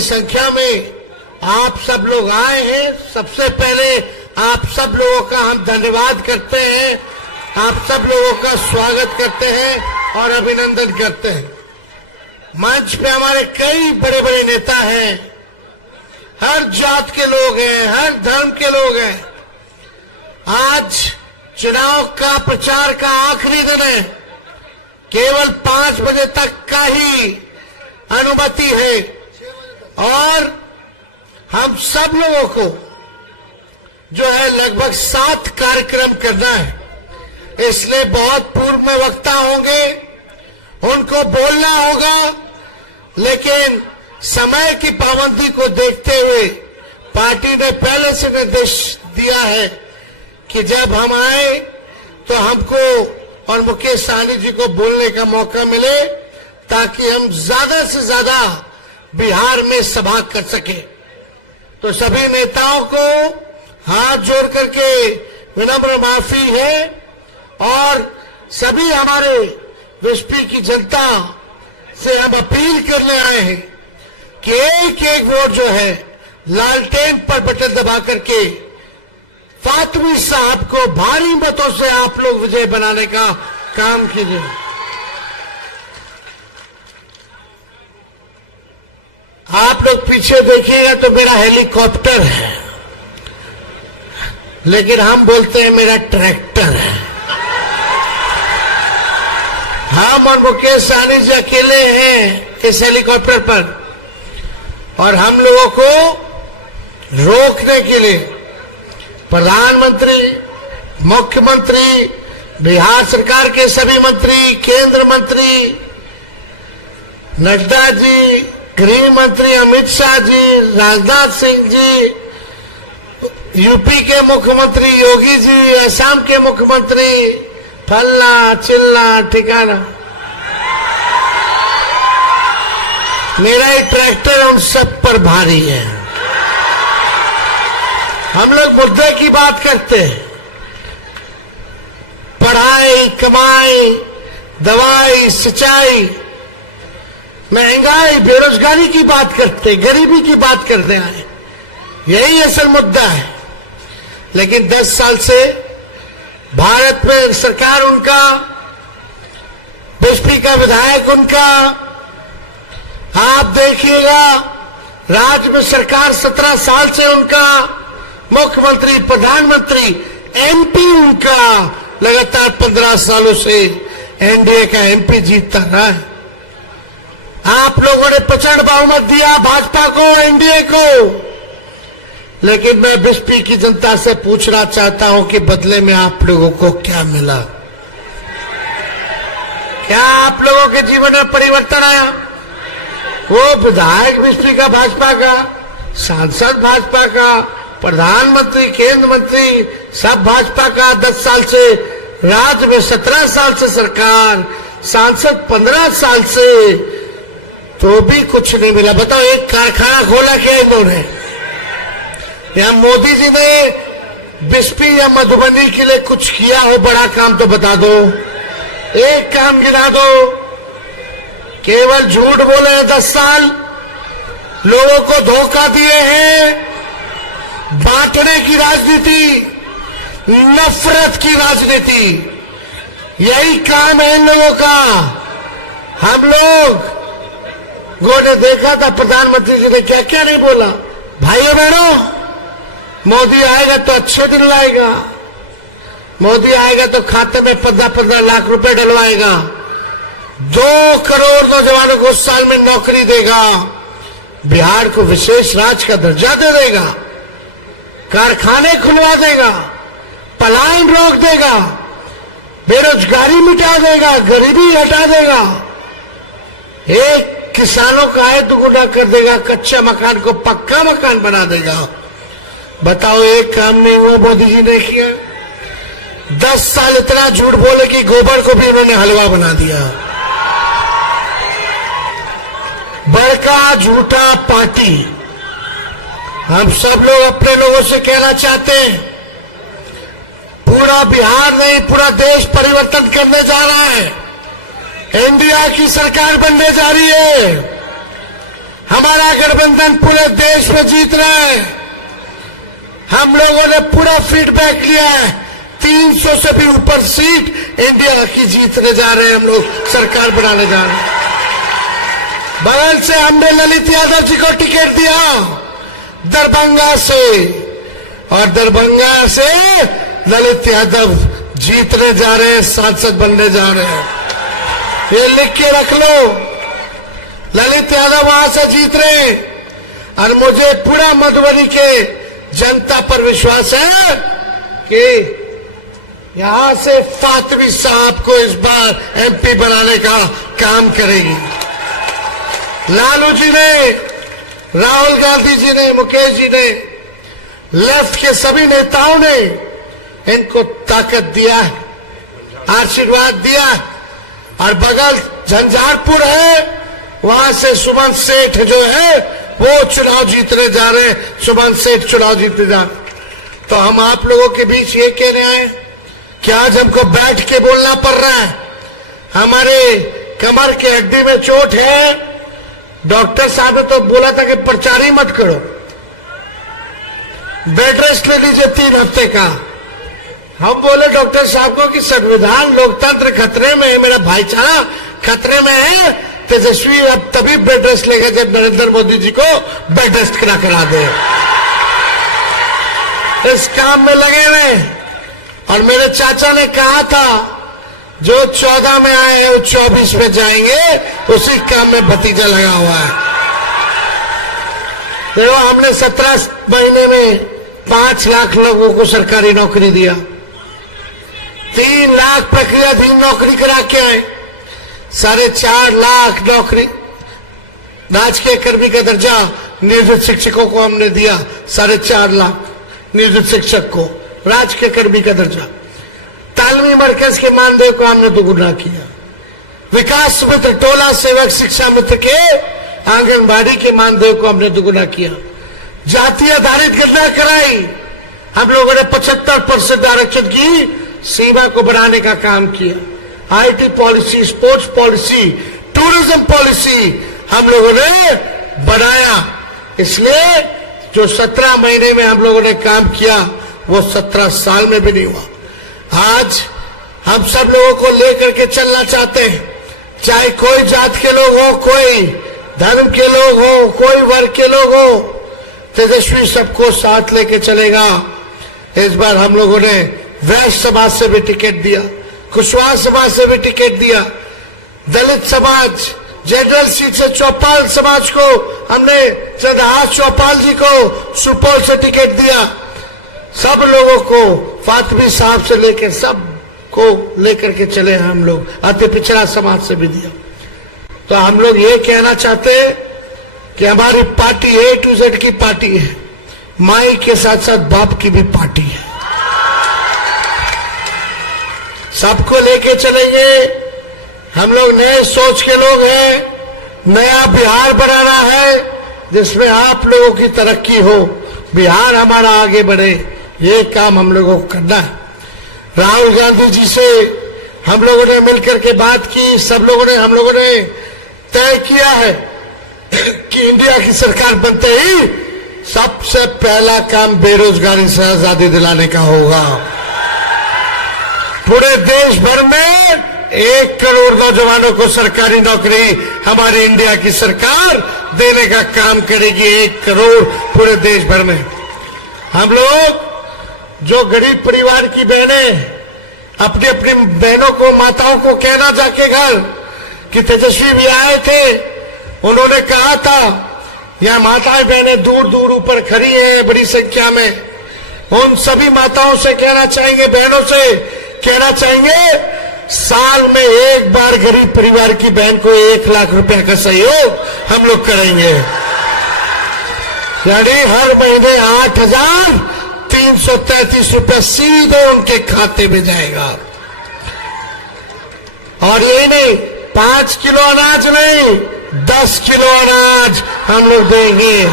बड़ी संख्या में आप सब लोग आए हैं। सबसे पहले आप सब लोगों का हम धन्यवाद करते हैं, आप सब लोगों का स्वागत करते हैं और अभिनंदन करते हैं। मंच पे हमारे कई बड़े बड़े नेता हैं, हर जात के लोग हैं, हर धर्म के लोग हैं। आज चुनाव का प्रचार का आखिरी दिन है, केवल 5 बजे तक का ही अनुमति है और हम सब लोगों को जो है लगभग 7 कार्यक्रम करना है। इसलिए बहुत पूर्व में वक्ता होंगे, उनको बोलना होगा, लेकिन समय की पाबंदी को देखते हुए पार्टी ने पहले से निर्देश दिया है कि जब हम आए तो हमको और मुकेश सहनी जी को बोलने का मौका मिले, ताकि हम ज्यादा से ज्यादा बिहार में सभा कर सके। तो सभी नेताओं को हाथ जोड़ करके विनम्र माफी है और सभी हमारे विस्पी की जनता से हम अपील करने आए हैं कि एक एक वोट जो है लालटेन पर बटन दबा करके फातमी साहब को भारी मतों से आप लोग विजय बनाने का काम कीजिए। आप लोग पीछे देखिएगा तो मेरा हेलीकॉप्टर है, लेकिन हम बोलते हैं मेरा ट्रैक्टर है। हम और मुकेश सहनी जी अकेले हैं इस हेलीकॉप्टर पर और हम लोगों को रोकने के लिए प्रधानमंत्री, मुख्यमंत्री, बिहार सरकार के सभी मंत्री, केंद्र मंत्री नड्डा जी, गृह मंत्री अमित शाह जी, राजनाथ सिंह जी, यूपी के मुख्यमंत्री योगी जी, असम के मुख्यमंत्री, फल्ला चिल्ला ठिकाना, मेरा ही ट्रैक्टर उन सब पर भारी है। हम लोग मुद्दे की बात करते हैं, पढ़ाई, कमाई, दवाई, सिंचाई, महंगाई, बेरोजगारी की बात करते, गरीबी की बात करते हैं, यही असल मुद्दा है। लेकिन 10 साल से भारत में सरकार उनका, बीजेपी का विधायक उनका, आप देखिएगा राज्य में सरकार 17 साल से उनका, मुख्यमंत्री, प्रधानमंत्री, एमपी उनका लगातार 15 सालों से एनडीए का एमपी जीतता रहा है। आप लोगों ने प्रचंड बहुमत दिया भाजपा को, एनडीए को, लेकिन मैं बीजेपी की जनता से पूछना चाहता हूं कि बदले में आप लोगों को क्या मिला? क्या आप लोगों के जीवन में परिवर्तन आया? वो विधायक बीजेपी का, भाजपा का, सांसद भाजपा का, प्रधानमंत्री, केंद्र मंत्री सब भाजपा का, 10 साल से राज्य में, 17 साल से सरकार, सांसद 15 साल से, तो भी कुछ नहीं मिला। बताओ, एक कारखाना खोला क्या इन्होंने? या मोदी जी ने बीजेपी या मधुबनी के लिए कुछ किया हो बड़ा काम तो बता दो, एक काम गिना दो। केवल झूठ बोले हैं 10 साल, लोगों को धोखा दिए हैं, बांटने की राजनीति, नफरत की राजनीति, यही काम है इन लोगों का। हम लोग ने देखा था प्रधानमंत्री जी ने क्या क्या नहीं बोला। भाइयों बहनों, मोदी आएगा तो अच्छे दिन लाएगा, मोदी आएगा तो खाते में 15-15 लाख रुपए डलवाएगा, 2 करोड़ नौजवानों को साल में नौकरी देगा, बिहार को विशेष राज्य का दर्जा दे देगा, कारखाने खुलवा देगा, पलायन रोक देगा, बेरोजगारी मिटा देगा, गरीबी हटा देगा, एक किसानों का आय दुगुना कर देगा, कच्चा मकान को पक्का मकान बना देगा। बताओ, एक काम नहीं हुआ मोदी जी ने किया। 10 साल इतना झूठ बोले कि गोबर को भी उन्होंने हलवा बना दिया। बड़का झूठा पार्टी। हम सब लोग अपने लोगों से कहना चाहते हैं, पूरा बिहार नहीं पूरा देश परिवर्तन करने जा रहा है, इंडिया की सरकार बनने जा रही है। हमारा गठबंधन पूरे देश में जीत रहा है। हम लोगों ने पूरा फीडबैक लिया है। 300 से भी ऊपर सीट इंडिया की जीतने जा रहे हैं। हम लोग सरकार बनाने जा रहे हैं। बगल से हमने ललित यादव जी को टिकट दिया दरभंगा से, और दरभंगा से ललित यादव जीतने जा रहे हैं, सांसद बनने जा रहे हैं। ये लिख के रख लो, ललित यादव वहां से जीत रहे हैं। और मुझे पूरा मधुबनी के जनता पर विश्वास है कि यहां से फातमी साहब को इस बार एमपी बनाने का काम करेगी। लालू जी ने, राहुल गांधी जी ने, मुकेश जी ने, लेफ्ट के सभी नेताओं ने इनको ताकत दिया है, आशीर्वाद दिया है। और बगल झंझारपुर है, वहां से सुमन सेठ जो है वो चुनाव जीतने जा रहे हैं। सुमन सेठ चुनाव जीतने जा रहे। तो हम आप लोगों के बीच ये कहने आए कि आज हमको बैठ के बोलना पड़ रहा है। हमारे कमर के हड्डी में चोट है। डॉक्टर साहब ने तो बोला था कि प्रचार ही मत करो, बेड रेस्ट ले लीजिए 3 हफ्ते का। हम बोले डॉक्टर साहब को कि संविधान लोकतंत्र खतरे में है, मेरा भाईचारा खतरे में है। तेजस्वी अब तभी बेड रेस्ट लेगा जब नरेंद्र मोदी जी को बेड रेस्ट करा दे। इस काम में लगे हुए। और मेरे चाचा ने कहा था जो 14 में आए हैं वो 24 में जाएंगे, उसी काम में भतीजा लगा हुआ है। देखो, हमने 17 महीने में 5 लाख लोगों को सरकारी नौकरी दिया। 3 लाख प्रक्रियाधीन नौकरी करा के आए। 4.5 लाख नौकरी राजकीय कर्मी का दर्जा नियोजित शिक्षकों को हमने दिया। 4.5 लाख नियोजित शिक्षक को राजकीय कर्मी का दर्जा। तालमी मरकज के मानदेय को हमने दोगुना किया। विकास मित्र, टोला सेवक, शिक्षा मित्र के आंगनबाड़ी के मानदेय को हमने दोगुना किया। जाति आधारित गणना कराई। हम लोगों ने 75% आरक्षण की सीमा को बढ़ाने का काम किया। IT policy, sports policy, tourism policy हम लोगों ने बढ़ाया। इसलिए जो 17 महीने में हम लोगों ने काम किया वो 17 साल में भी नहीं हुआ। आज हम सब लोगों को लेकर के चलना चाहते हैं, चाहे कोई जात के लोग हो, कोई धर्म के लोग हो, कोई वर्ग के लोग हो। तेजस्वी सबको साथ लेके चलेगा। इस बार हम लोगों ने वैश्य समाज से भी टिकट दिया, कुशवाहा समाज से भी टिकट दिया, दलित समाज, जनरल सीट से चौपाल समाज को हमने चंद्रहास चौपाल जी को सुपौल से टिकट दिया। सब लोगों को, फातमी साहब से लेकर सब को लेकर के चले हैं हम लोग। अति पिछड़ा समाज से भी दिया। तो हम लोग ये कहना चाहते हैं कि हमारी पार्टी A to Z की पार्टी है। माई के साथ साथ बाप की भी पार्टी है। सबको लेके चलेंगे। हम लोग नए सोच के लोग हैं। नया बिहार बनाना है जिसमें आप लोगों की तरक्की हो, बिहार हमारा आगे बढ़े। ये काम हम लोगों को करना है। राहुल गांधी जी से हम लोगों ने मिलकर के बात की। सब लोगों ने, हम लोगों ने तय किया है कि इंडिया की सरकार बनते ही सबसे पहला काम बेरोजगारी से आजादी दिलाने का होगा। पूरे देश भर में 1 करोड़ नौजवानों को सरकारी नौकरी हमारी इंडिया की सरकार देने का काम करेगी। 1 करोड़ पूरे देश भर में। हम लोग जो गरीब परिवार की बहनें अपनी अपनी बहनों को, माताओं को कहना जाके घर कि तेजस्वी भी आए थे, उन्होंने कहा था यहाँ माताएं बहनें दूर दूर ऊपर खड़ी है बड़ी संख्या में। उन सभी माताओं से कहना चाहेंगे, बहनों से कहना चाहेंगे, साल में एक बार गरीब परिवार की बहन को 1 लाख रुपए का सहयोग हम लोग करेंगे। यानी हर महीने 8,333 रुपए सीधे उनके खाते में जाएगा। और यही नहीं, 5 किलो अनाज नहीं, 10 किलो अनाज हम लोग देंगे।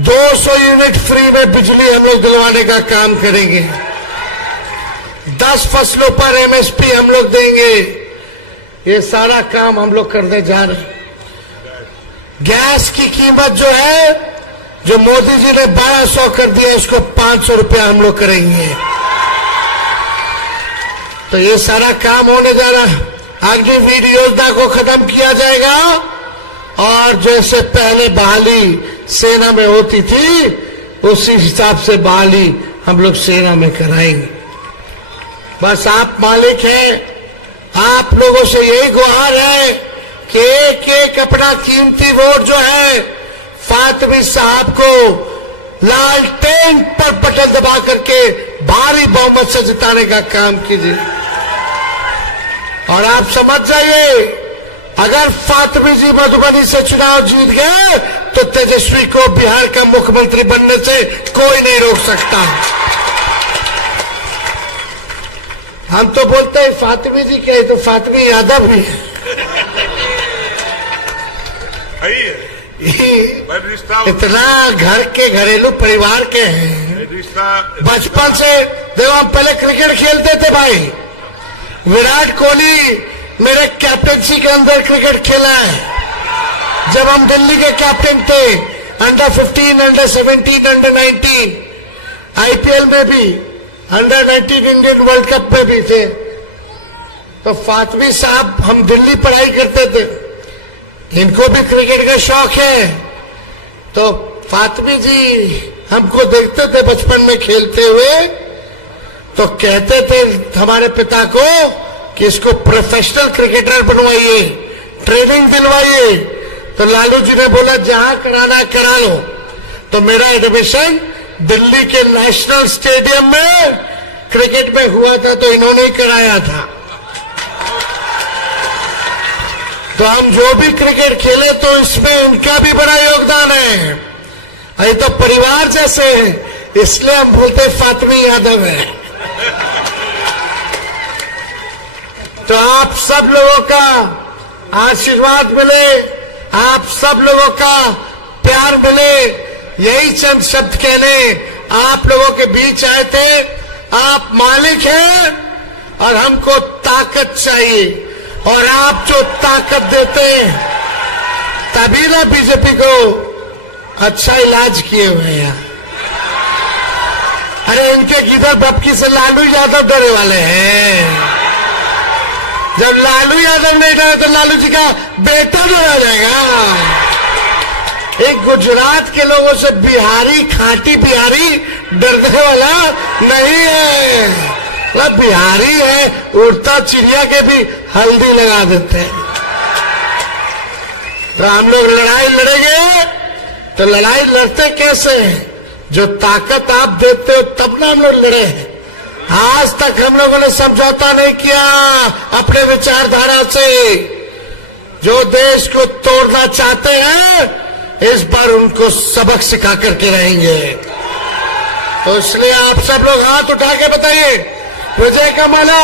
200 यूनिट फ्री में बिजली हम लोग दिलवाने का काम करेंगे। 10 फसलों पर MSP हम लोग देंगे। ये सारा काम हम लोग करने जा रहे हैं। गैस की कीमत जो है, जो मोदी जी ने 1200 कर दिया, इसको 500 रुपया हम लोग करेंगे। तो ये सारा काम होने जा रहा। अग्निवीर योजना को खत्म किया जाएगा और जैसे पहले बहाली सेना में होती थी, उसी हिसाब से बहाली हम लोग सेना में कराएंगे। बस आप मालिक हैं, आप लोगों से यही गुहार है कि एक एक अपना कीमती वोट जो है फातमी साहब को लालटेन पर बटन दबा करके भारी बहुमत से जिताने का काम कीजिए। और आप समझ जाइए, अगर फातमी जी मधुबनी से चुनाव जीत गए तो तेजस्वी को बिहार का मुख्यमंत्री बनने से कोई नहीं रोक सकता। हम तो बोलते हैं फातमी जी के, तो फातमी यादव भी है। इतना घर के घरेलू परिवार के हैं। बचपन से देखो, हम पहले क्रिकेट खेलते थे भाई। विराट कोहली मेरे कैप्टनसी के अंदर क्रिकेट खेला है। जब हम दिल्ली के कैप्टन थे, अंडर 15, अंडर 17, अंडर 19, आईपीएल में भी, अंडर 19 इंडियन वर्ल्ड कप में भी थे। तो फातमी साहब, हम दिल्ली पढ़ाई करते थे, इनको भी क्रिकेट का शौक है। तो फातमी जी हमको देखते थे बचपन में खेलते हुए, तो कहते थे हमारे पिता को कि इसको प्रोफेशनल क्रिकेटर बनवाइए, ट्रेनिंग दिलवाइए। तो लालू जी ने बोला जहां कराना है करा लो। तो मेरा एडमिशन दिल्ली के नेशनल स्टेडियम में क्रिकेट में हुआ था, तो इन्होंने ही कराया था। तो हम जो भी क्रिकेट खेले तो इसमें इनका भी बड़ा योगदान है। ये तो परिवार जैसे है, इसलिए हम बोलते फातमी यादव है। तो आप सब लोगों का आशीर्वाद मिले, आप सब लोगों का प्यार मिले, यही चंद शब्द कहने आप लोगों के बीच आए थे। आप मालिक हैं और हमको ताकत चाहिए, और आप जो ताकत देते हैं तभी ना बीजेपी को अच्छा इलाज किए हुए हैं। अरे इनके गिदर बपकी से लालू यादव डरे वाले हैं। जब लालू यादव नहीं डरे तो लालू जी का बेटा डरा जाएगा। एक गुजरात के लोगों से बिहारी, खाटी बिहारी डरने वाला नहीं है। मतलब बिहारी है, उड़ता चिड़िया के भी हल्दी लगा देते हैं। तो हम लोग लड़ाई लड़ेंगे, तो लड़ाई लड़ते कैसे हैं? जो ताकत आप देते हो तब ना हम लोग लड़े हैं। आज तक हम लोगों ने समझौता नहीं किया अपने विचारधारा से। जो देश को तोड़ना चाहते हैं, इस बार उनको सबक सिखा करके रहेंगे। तो इसलिए आप सब लोग हाथ उठा के बताइए, विजय का माला,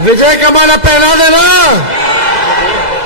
विजय का माला पहना देना।